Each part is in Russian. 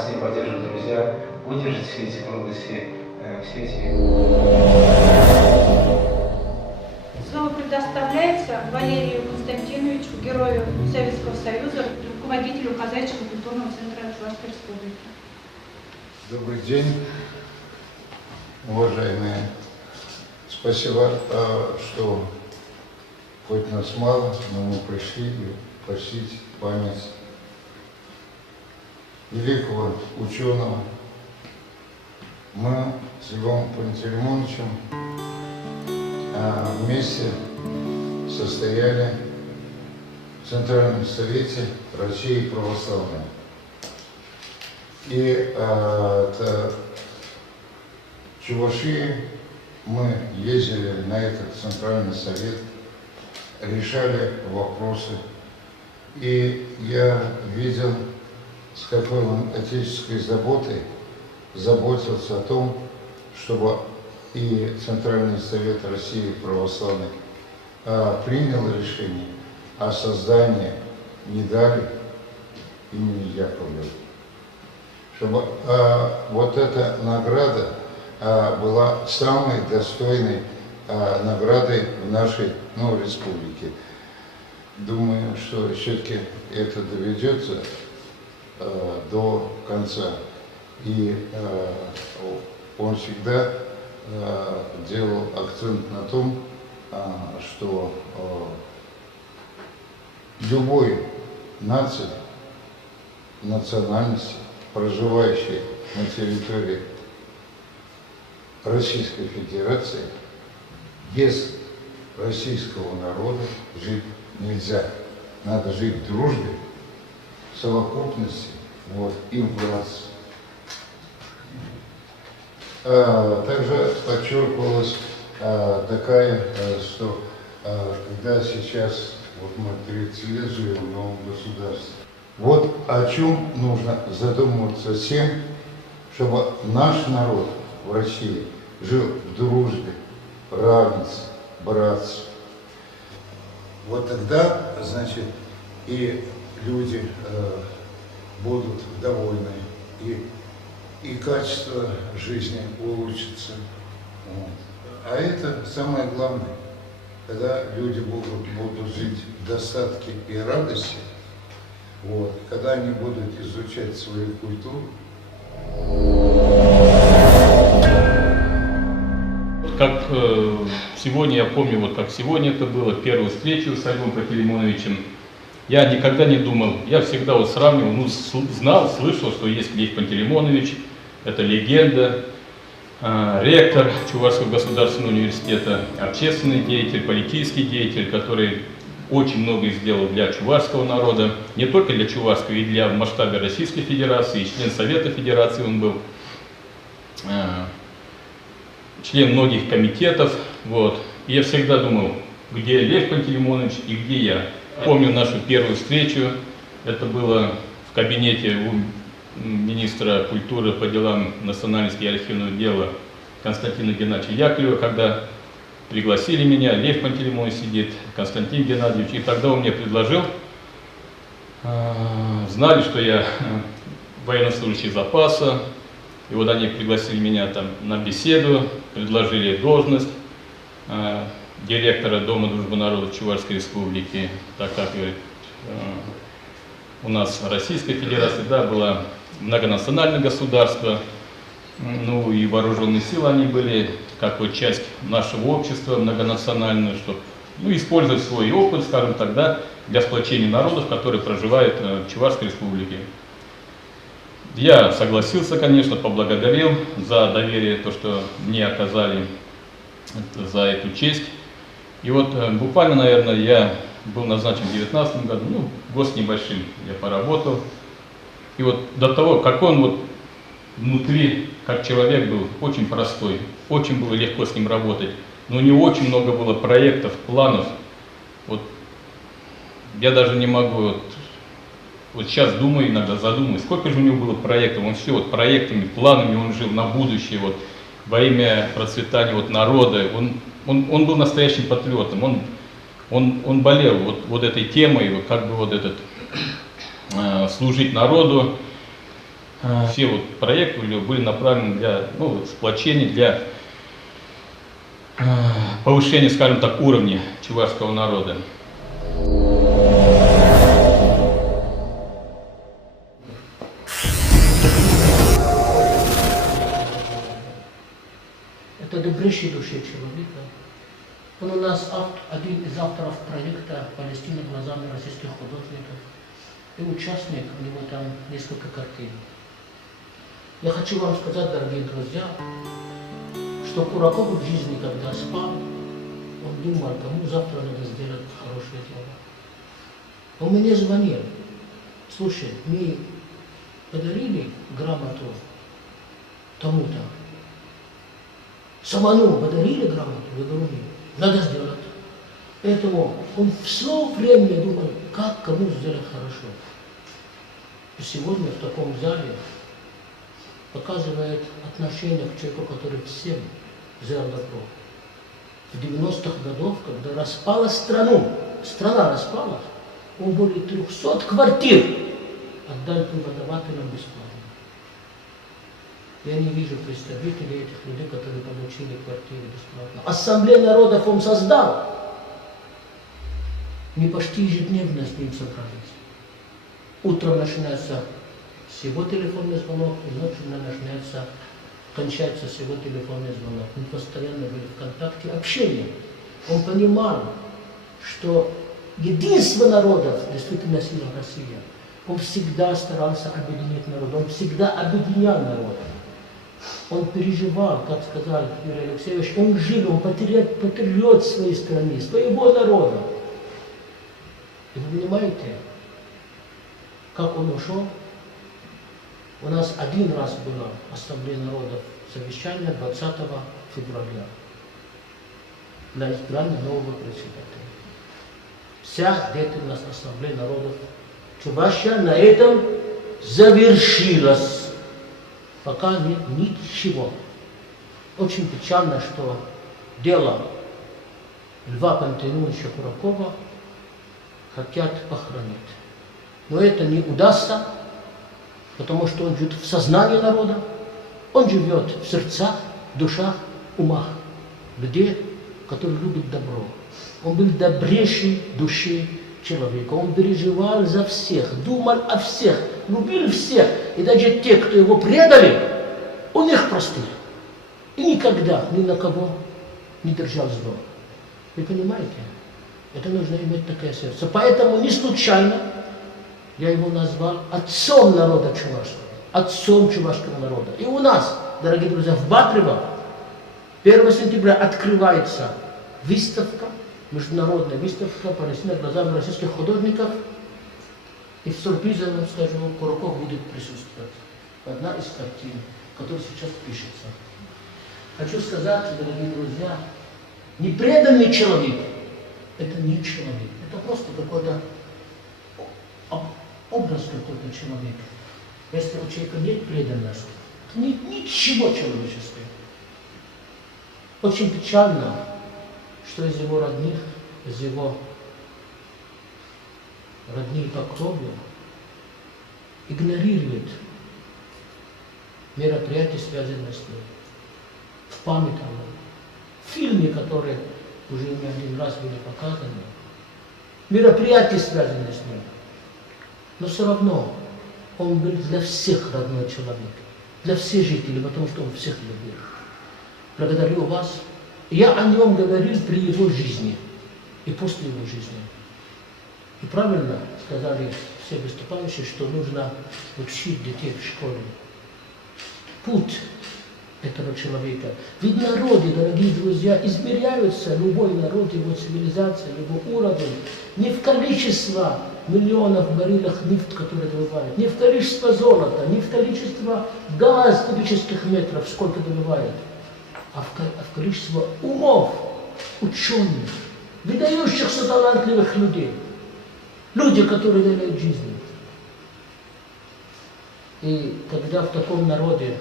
нас не поддержат друзья, выдержать все эти трудности, все эти... Слово предоставляется Валерию Константиновичу, герою Советского Союза, руководителю Казачьего культурного центра Чувашской Республики. Добрый день, уважаемые. Спасибо, что хоть нас мало, но мы пришли почтить память великого ученого. Мы с Львом Пантелеймоновичем вместе состояли в Центральном Совете России Православной. И от Чувашии мы ездили на этот Центральный Совет, решали вопросы. И я видел, с какой он отеческой заботой заботился о том, чтобы и Центральный Совет России Православной принял решение о создании медали имени Яковлева. Чтобы вот эта награда была самой достойной наградой в нашей республике. Думаю, что все-таки это доведется до конца. И он всегда делал акцент на том, что любой нации, национальности, проживающей на территории Российской Федерации, без российского народа жить нельзя. Надо жить в дружбе, в совокупности и в братстве. Также подчеркивалось такая, что когда сейчас, мы 30 лет живем в новом государстве, о чем нужно задумываться всем, чтобы наш народ в России жил в дружбе, равенстве, братстве. Тогда, и люди будут довольны, и качество жизни улучшится. А это самое главное, когда люди будут жить в достатке и радости, когда они будут изучать свою культуру. Как сегодня, я помню, как сегодня это было, первую встречу с Львом Пантелеймоновичем, я никогда не думал, я всегда сравнивал, знал, слышал, что есть Лев Пантелеймонович, это легенда, ректор Чувашского государственного университета, общественный деятель, политический деятель, который очень многое сделал для чувашского народа, не только для чувашского, и для масштаба Российской Федерации, член Совета Федерации он был, член многих комитетов. И я всегда думал, где Лев Пантелеймонович и где я. Помню нашу первую встречу, это было в кабинете у министра культуры по делам национальности и архивного дела Константина Геннадьевича Яковлева, когда пригласили меня, Лев Пантелеймонович сидит, Константин Геннадьевич, и тогда он мне предложил, знали, что я военнослужащий запаса, и они пригласили меня на беседу, предложили должность директора Дома дружбы народов Чувашской Республики, так как, говорит, у нас Российская Федерация, была многонациональное государство, и вооруженные силы они были, как часть нашего общества многонационального, чтобы использовать свой опыт, скажем так, для сплочения народов, которые проживают в Чувашской Республике. Я согласился, конечно, поблагодарил за доверие, то, что мне оказали, за эту честь. И буквально, наверное, я был назначен в 2019 году, год с небольшим я поработал. И до того, как он внутри, как человек был, очень простой, очень было легко с ним работать, но у него очень много было проектов, планов. Я даже не могу, сейчас думаю, иногда задумываюсь, сколько же у него было проектов, он все проектами, планами он жил на будущее, во имя процветания народа. Он был настоящим патриотом, он болел этой темой, служить народу. Все вот проекты были направлены для сплочения, для повышения, скажем так, уровня чувашского народа. Это добрейшей души человека. Он у нас один из авторов проекта «Палестина глазами российских художников» и участник, у него там несколько картин. Я хочу вам сказать, дорогие друзья, что Кураков в жизни, когда спал, он думал, кому завтра надо сделать хорошее дело. Он мне звонил: слушай, мы подарили грамоту тому-то. Саману подарили грамоту, я говорю, надо сделать. Поэтому он все время думал, как кому сделать хорошо. И сегодня в таком зале показывает отношение к человеку, который всем сделал добро. В 90-х годах, когда распала страна распалась, он более 300 квартир отдал преподавателям бесплатно. Я не вижу представителей этих людей, которые получили квартиры бесплатно. Ассамблея народов он создал. Мы почти ежедневно с ним собрались. Утром начинается с его телефонный звонок, и ночью кончается с его телефонный звонок. Мы постоянно были в контакте, общение. Он понимал, что единство народов действительно сила России. Он всегда старался объединить народ, он всегда объединял народ. Он переживал, как сказал Юрий Алексеевич, он жил, он патриот своей страны, своего народа. И вы понимаете, как он ушел? У нас один раз была Ассамблея народов, совещание 20 февраля для избрания нового председателя. Вся деятельность Ассамблеи народов Чувашия на этом завершилась. Пока нет ничего. Очень печально, что дело Льва Пантелеимовича Куракова хотят похоронить. Но это не удастся, потому что он живет в сознании народа, он живет в сердцах, душах, умах людей, которые любят добро. Он был добрейшей души человека, он переживал за всех, думал о всех, любил всех, и даже те, кто его предали, он их простил. И никогда ни на кого не держал зло. Вы понимаете? Это нужно иметь такое сердце. Поэтому не случайно я его назвал отцом народа чувашского, отцом чувашского народа. И у нас, дорогие друзья, в Батрево 1 сентября открывается выставка, международная выставка «Палестина глазами российских художников». И в сюрпризе, я вам скажу, Кураков будет присутствовать. Одна из картин, которая сейчас пишется. Хочу сказать, дорогие друзья, непреданный человек – это не человек. Это просто какой-то образ какой-то человека. Если у человека нет преданности, то нет ничего человеческого. Очень печально, что из его родных, из его родни по крови игнорирует мероприятия, связанные с ним. В память о нем. В фильме, которые уже не один раз были показаны, мероприятия, связанные с ним. Но все равно он был для всех родной человек, для всех жителей, потому что он всех любил. Благодарю вас. Я о нем говорил при его жизни и после его жизни. И правильно сказали все выступающие, что нужно учить детей в школе. Путь этого человека. Ведь народы, дорогие друзья, измеряются, любой народ, его цивилизация, его уровень, не в количество миллионов баррелях нефти, которые добывают, не в количество золота, не в количество газ кубических метров, сколько добывают, а в количество умов, ученых, выдающихся талантливых людей, люди, которые дают жизнь. И когда в таком народе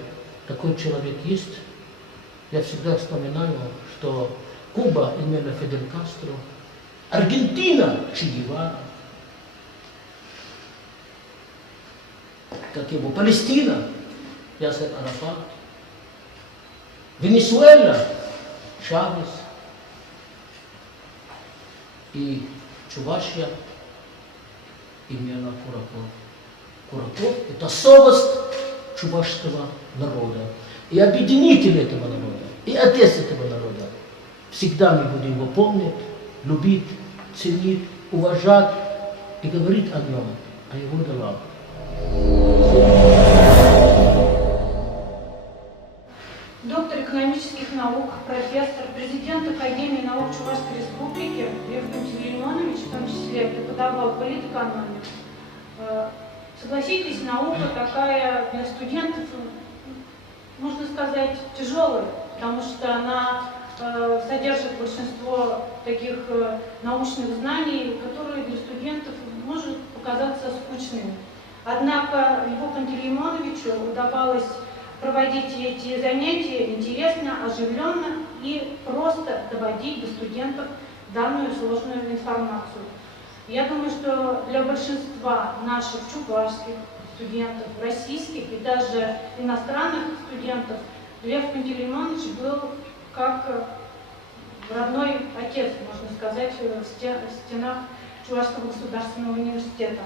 такой человек есть, я всегда вспоминаю, что Куба имела Фидель Кастро, Аргентина Че Гевара. как его, Палестина, Ясер Арафат, Венесуэла, Чавес и Чувашия, именно Кураков. Кураков – это совесть чувашского народа и объединитель этого народа, и отец этого народа. Всегда мы будем его помнить, любить, ценить, уважать и говорить одно – о его делах. Доктор экономических наук, профессор, президент Академии наук Чувашской Республики Лев Пантелеймонович, в том числе преподавал политэкономию. Согласитесь, наука такая для студентов, можно сказать, тяжелая, потому что она содержит большинство таких научных знаний, которые для студентов может показаться скучными. Однако Льву Пантелеймоновичу удавалось проводить эти занятия интересно, оживленно и просто доводить до студентов данную сложную информацию. Я думаю, что для большинства наших чувашских студентов, российских и даже иностранных студентов Лев Пантелеймонович был как родной отец, можно сказать, в стенах Чувашского государственного университета.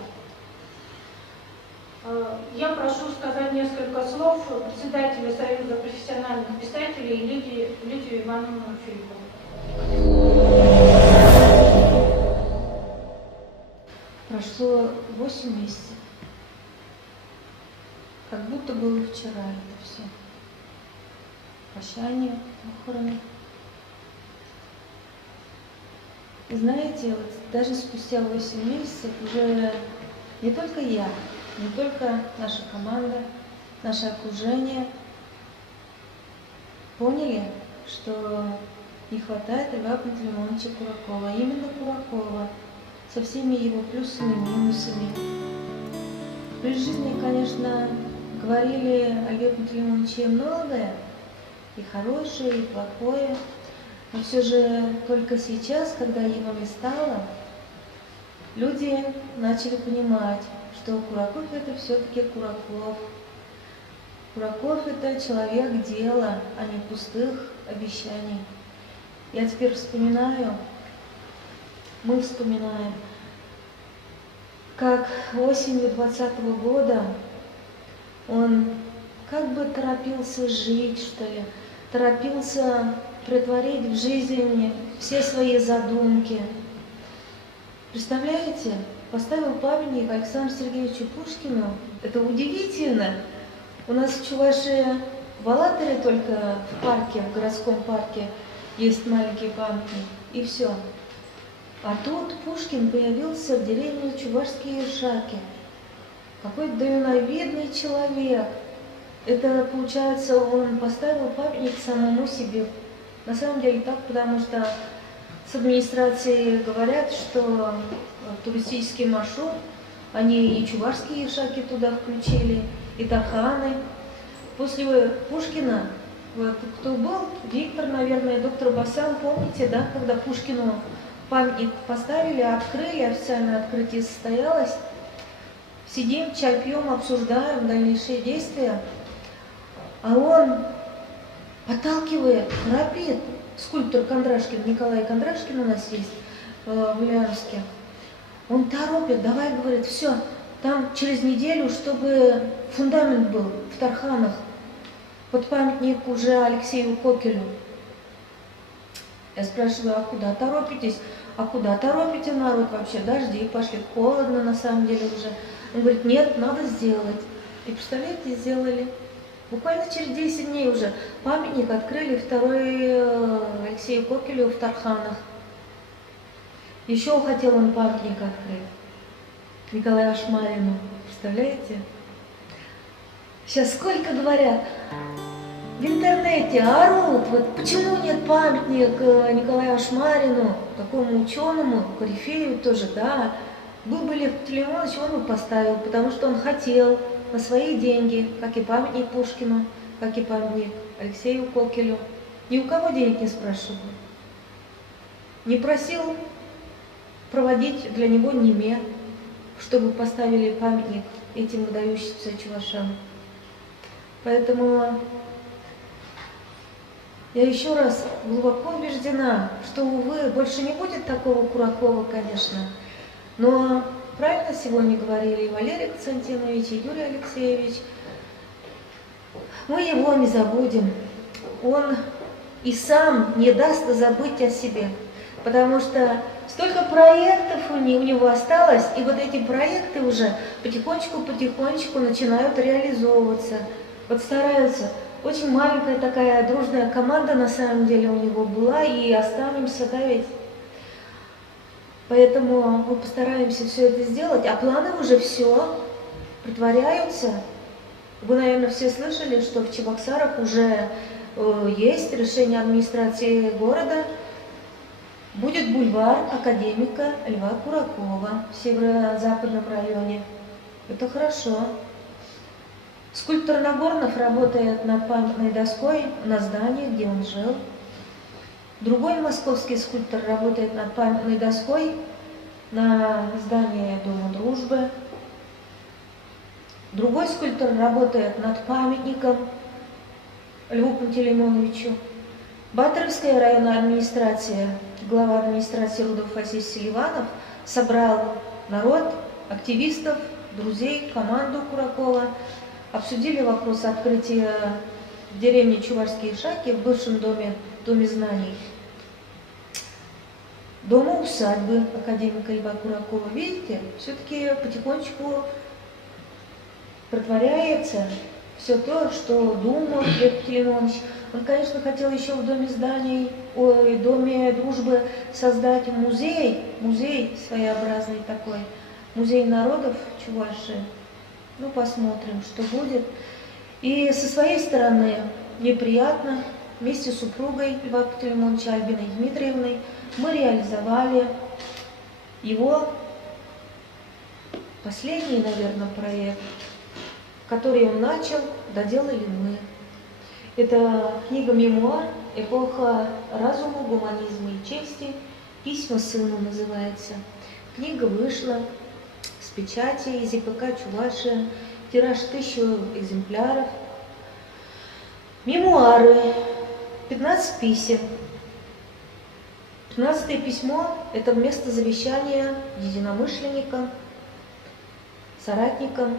Я прошу сказать несколько слов председателя Союза профессиональных писателей Лидию Ивановну Филиппову. Прошло 8 месяцев. Как будто было вчера это все. Прощание, похороны. И знаете, вот даже спустя 8 месяцев уже не только я, не только наша команда, наше окружение поняли, что не хватает Льва Пантелеймоновича Куракова. Именно Куракова, со всеми его плюсами и минусами. При жизни, конечно, говорили о Льве Пантелеймоновиче многое, и хорошее, и плохое, но все же только сейчас, когда его не стало, люди начали понимать, что Кураков это все-таки Кураков. Кураков это человек дела, а не пустых обещаний. Я теперь вспоминаю, мы вспоминаем, как осенью 2020 года он как бы торопился жить, что ли, торопился претворить в жизнь все свои задумки. Представляете, поставил памятник Александру Сергеевичу Пушкину. Это удивительно. У нас в Чувашии в Алатыре только в парке, в городском парке есть маленький памятник, и все. А тут Пушкин появился в деревне Чувашские Ишаки. Какой дальновидный человек. Это, получается, он поставил памятник самому себе. На самом деле так, потому что с администрацией говорят, что туристический маршрут, они и Чувашские Ишаки туда включили, и Тарханы. После Пушкина, вот, кто был, Виктор, наверное, доктор Басян, помните, да, когда Пушкину памятник поставили, открыли, официальное открытие состоялось. Сидим, чай пьем, обсуждаем дальнейшие действия, а он подталкивает, храпит. Скульптор Кондрашкин, Николай Кондрашкин у нас есть в Ульяновске. Он торопит, давай, говорит, все, там через неделю, чтобы фундамент был в Тарханах, под памятник уже Алексею Кокелю. Я спрашиваю, а куда торопитесь? А куда торопите народ вообще? Дожди пошли, холодно на самом деле уже. Он говорит, нет, надо сделать. И представляете, сделали. Буквально через 10 дней уже памятник открыли, второй Алексею Кокелю в Тарханах. Еще хотел он памятник открыть Николаю Ашмарину. Представляете? Сейчас сколько говорят в интернете, орут, вот почему нет памятника Николаю Ашмарину, такому ученому, корифею тоже, да. Был бы Лев Пантелеймонович, он бы поставил, потому что он хотел на свои деньги, как и памятник Пушкину, как и памятник Алексею Кокелю. Ни у кого денег не спрашивал. Не просил проводить для него НИМЕ, чтобы поставили памятник этим выдающимся чувашам. Поэтому я еще раз глубоко убеждена, что, увы, больше не будет такого Куракова, конечно. Но правильно сегодня говорили и Валерий Константинович, и Юрий Алексеевич. Мы его не забудем. Он и сам не даст забыть о себе. Потому что столько проектов у него осталось, и вот эти проекты уже потихонечку начинают реализовываться. Вот стараются. Очень маленькая такая дружная команда на самом деле у него была, и останемся, да ведь? Поэтому мы постараемся все это сделать, а планы уже все притворяются. Вы, наверное, все слышали, что в Чебоксарах уже есть решение администрации города. Будет бульвар академика Льва Куракова в северо-западном районе. Это хорошо. Скульптор Нагорнов работает над памятной доской на здании, где он жил. Другой московский скульптор работает над памятной доской на здании Дома дружбы. Другой скульптор работает над памятником Льву Пантелеймоновичу. Батыровская районная администрация, глава администрации Рудольф Васильевич Селиванов собрал народ, активистов, друзей, команду Куракова, обсудили вопрос открытия в деревне Чувашские Шаки, в бывшем доме знаний, дома усадьбы академика Льва Куракова. Видите, все-таки потихонечку протворяется все то, что думал Лев Пантелеймонович. Он, конечно, хотел еще в доме зданий, доме дружбы создать музей своеобразный такой, музей народов Чувашии. Ну, посмотрим, что будет. И со своей стороны мне приятно, вместе с супругой Льва Пантелеймоновича Альбиной Дмитриевной мы реализовали его последний, наверное, проект, который он начал, доделали мы. Это книга-мемуар «Эпоха разума, гуманизма и чести. Письма сыну» называется. Книга вышла с печати из ИПК Чувашия, тираж 1000 экземпляров. Мемуары, 15 писем. 15-е письмо – это место завещания единомышленникам, соратникам.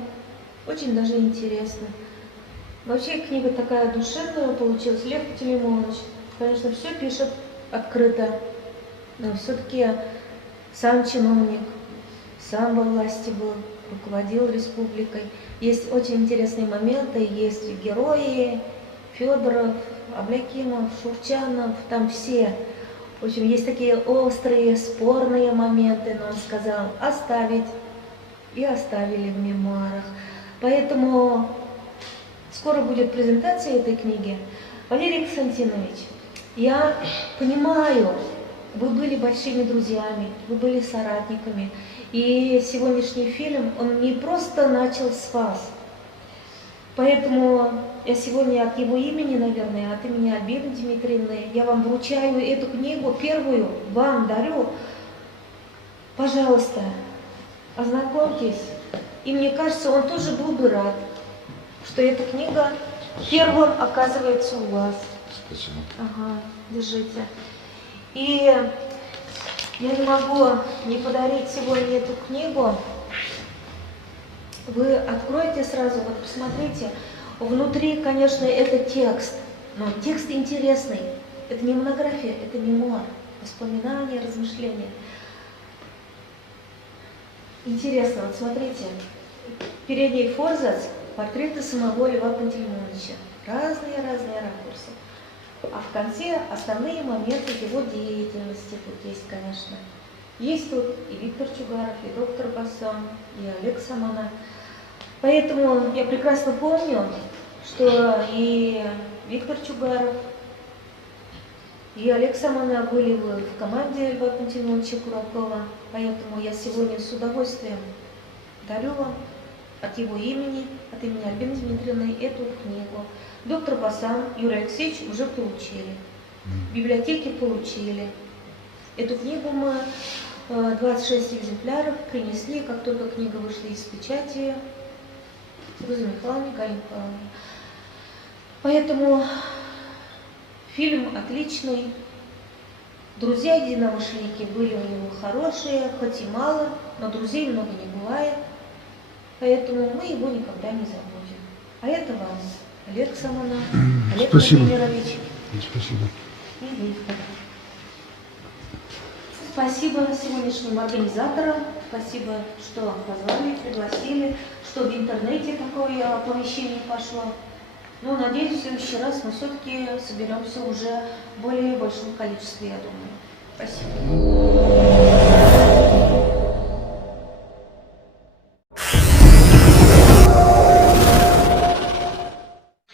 Очень даже интересно. Вообще книга такая душевная получилась. Лев Пантелеймонович, конечно, все пишет открыто, но все-таки сам чиновник, сам во власти был, руководил республикой. Есть очень интересные моменты, есть герои, Федоров, Аблякимов, Шурчанов, там все. В общем, есть такие острые, спорные моменты, но он сказал оставить, и оставили в мемуарах. Поэтому скоро будет презентация этой книги. Валерий Константинович, я понимаю, вы были большими друзьями, вы были соратниками. И сегодняшний фильм, он не просто начал с вас. Поэтому я сегодня от его имени, наверное, от имени Альбины Дмитриевны, я вам вручаю эту книгу, первую вам дарю. Пожалуйста, ознакомьтесь. И мне кажется, он тоже был бы рад, что эта книга первым оказывается у вас. Спасибо. Ага, держите. И я не могу не подарить сегодня эту книгу. Вы откроете сразу, вот посмотрите. Внутри, конечно, это текст, но текст интересный. Это не монография, это мемуар, воспоминания, размышления. Интересно, вот смотрите. Передний форзац – портреты самого Льва Пантелеймоновича. Разные ракурсы. А в конце основные моменты его деятельности тут есть, конечно. Есть тут и Виктор Чугаров, и доктор Бассан, и Олег Самана. Поэтому я прекрасно помню, что и Виктор Чугаров, и Олег Самана были в команде Льва Пантелеймоновича Куракова. Поэтому я сегодня с удовольствием дарю вам от его имени, от имени Альбины Дмитриевны эту книгу. Доктор Бассан, Юрий Алексеевич уже получили. В библиотеке получили. Эту книгу мы 26 экземпляров принесли, как только книга вышла из печати, Роза Михайловна, Галина Михайловна. Поэтому фильм отличный. Друзья единомышленники были у него хорошие, хоть и мало, но друзей много не бывает. Поэтому мы его никогда не забудем. А это вам, Олег Самонов, Олег Владимирович. Спасибо. И Виктор. Спасибо сегодняшним организаторам, спасибо, что позвали, пригласили, что в интернете такое оповещение пошло. Но надеюсь, в следующий раз мы все-таки соберемся уже в более большом количестве, я думаю. Спасибо.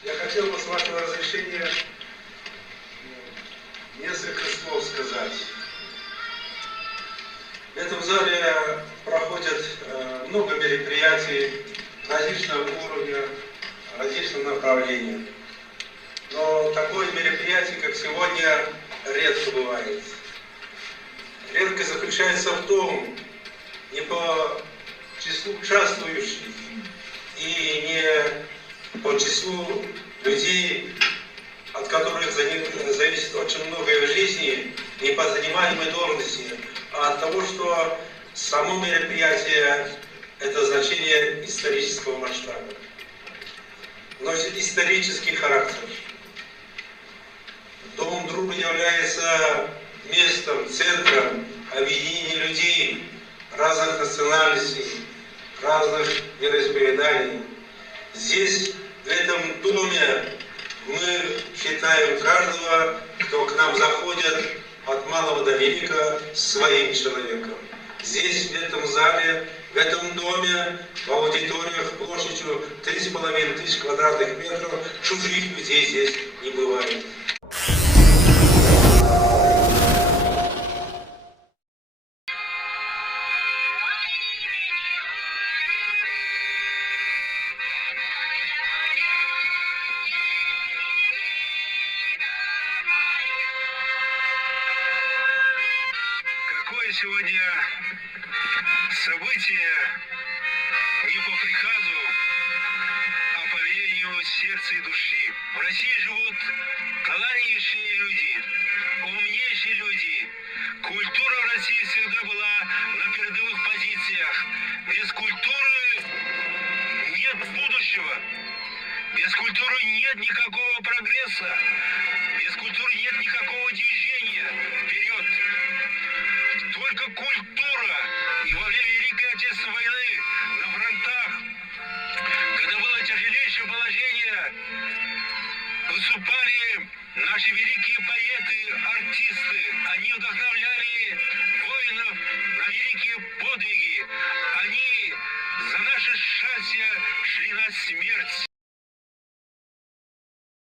Я хотел бы, с вашего разрешения, несколько слов сказать. В этом зале проходят много мероприятий различного уровня, различного направления. Но такое мероприятие, как сегодня, редко бывает. Редкость заключается в том, не по числу участвующих и не по числу людей, от которых зависит очень многое в жизни, не по занимаемой должности, а от того, что само мероприятие – это значение исторического масштаба, носит исторический характер. Дом друга является местом, центром объединения людей разных национальностей, разных вероисповеданий. Здесь, в этом доме, мы считаем каждого, кто к нам заходит, от малого до великого, своим человеком. Здесь, в этом зале, в этом доме, в аудиториях площадью 3500 квадратных метров, чужих людей здесь не бывает. Какое сегодня событие не по приказу, а по велению сердца и души. В России живут талантливейшие люди, умнейшие люди. Культура в России всегда была на передовых позициях. Без культуры нет будущего. Без культуры нет никакого прогресса. Без культуры нет никакого движения вперед. Только культура. И во время Великой Отечественной войны на фронтах, когда было тяжелейшее положение, выступали наши великие поэты, артисты. Они вдохновляли воинов на великие подвиги. Они за наше счастье шли на смерть.